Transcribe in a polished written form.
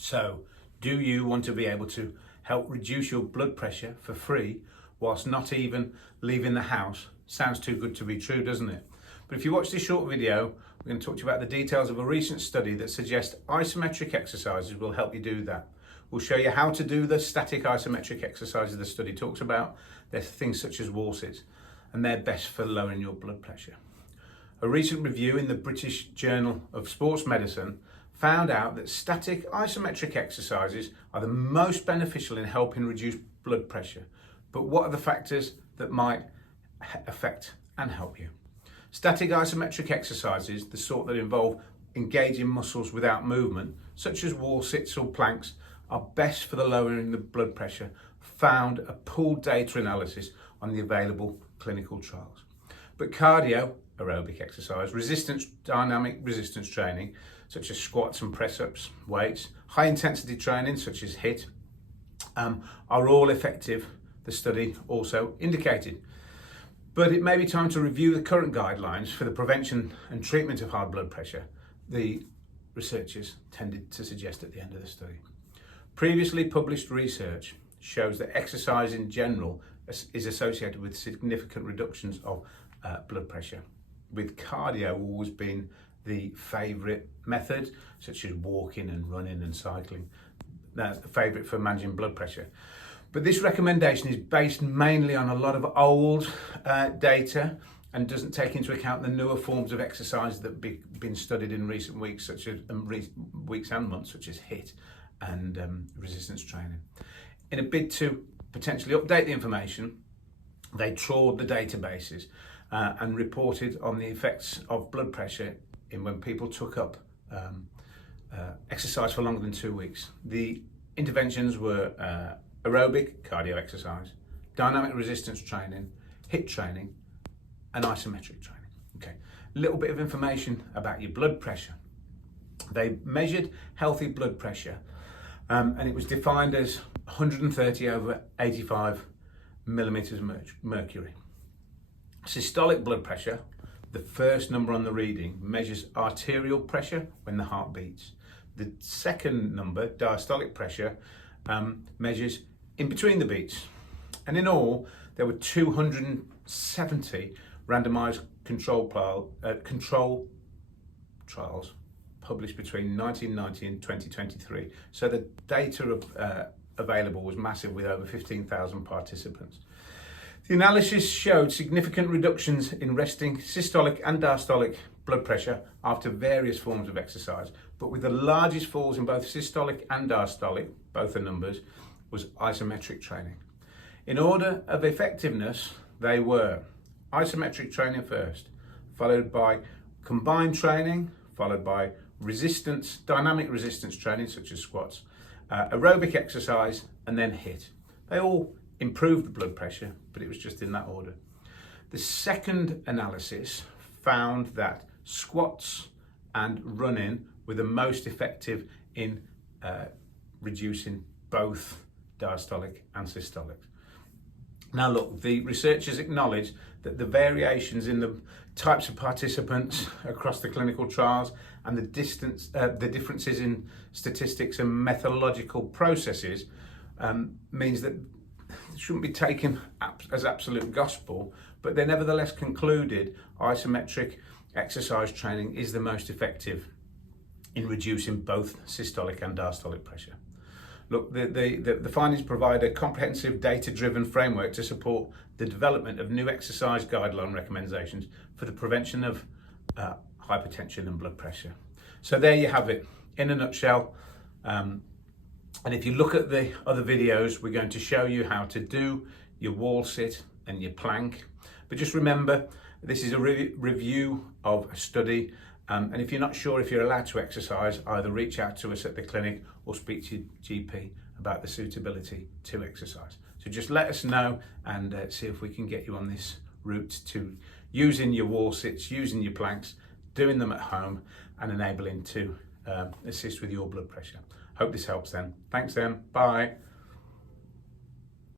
So, do you want to be able to help reduce your blood pressure for free whilst not even leaving the house? Sounds too good to be true, doesn't it? But if you watch this short video, we're going to talk to you about the details of a recent study that suggests isometric exercises will help you do that. We'll show you how to do the static isometric exercises the study talks about. There's things such as wall sits, and they're best for lowering your blood pressure. A recent review in the British Journal of Sports Medicine found out that static isometric exercises are the most beneficial in helping reduce blood pressure. But what are the factors that might affect and help you? Static isometric exercises, the sort that involve engaging muscles without movement, such as wall sits or planks, are best for the lowering the blood pressure, found a pooled data analysis on the available clinical trials. But cardio, aerobic exercise, dynamic resistance training, such as squats and press-ups, weights, high intensity training, such as HIIT, are all effective, the study also indicated. But it may be time to review the current guidelines for the prevention and treatment of high blood pressure, the researchers tended to suggest at the end of the study. Previously published research shows that exercise in general is associated with significant reductions of blood pressure, with cardio always being the favourite method, such as walking and running and cycling. That's the favourite for managing blood pressure. But this recommendation is based mainly on a lot of old data and doesn't take into account the newer forms of exercise that have been studied in recent weeks, such as weeks and months, such as HIIT and resistance training. In a bid to potentially update the information, they trawled the databases and reported on the effects of blood pressure in when people took up exercise for longer than 2 weeks. The interventions were aerobic cardio exercise, dynamic resistance training, HIIT training, and isometric training. Okay, a little bit of information about your blood pressure. They measured healthy blood pressure and it was defined as 130 over 85 millimeters mercury. Systolic blood pressure, the first number on the reading, measures arterial pressure when the heart beats. The second number, diastolic pressure, measures in between the beats. And in all, there were 270 randomized control trials published between 1990 and 2023. So the data available was massive, with over 15,000 participants. The analysis showed significant reductions in resting systolic and diastolic blood pressure after various forms of exercise, but with the largest falls in both systolic and diastolic, both the numbers, was isometric training. In order of effectiveness, they were isometric training first, followed by combined training, followed by dynamic resistance training such as squats, aerobic exercise, and then HIIT. They all improved the blood pressure, but it was just in that order. The second analysis found that squats and running were the most effective in reducing both diastolic and systolic. Now look, the researchers acknowledge that the variations in the types of participants across the clinical trials and the differences in statistics and methodological processes means that it shouldn't be taken as absolute gospel, but they nevertheless concluded isometric exercise training is the most effective in reducing both systolic and diastolic pressure. Look, the findings provide a comprehensive data-driven framework to support the development of new exercise guideline recommendations for the prevention of hypertension and blood pressure. So there you have it, in a nutshell. And if you look at the other videos, we're going to show you how to do your wall sit and your plank. But just remember, this is a review of a study. And if you're not sure if you're allowed to exercise, either reach out to us at the clinic or speak to your GP about the suitability to exercise. So just let us know and see if we can get you on this route to using your wall sits, using your planks, doing them at home and enabling to assist with your blood pressure. Hope this helps then. Thanks then. Bye.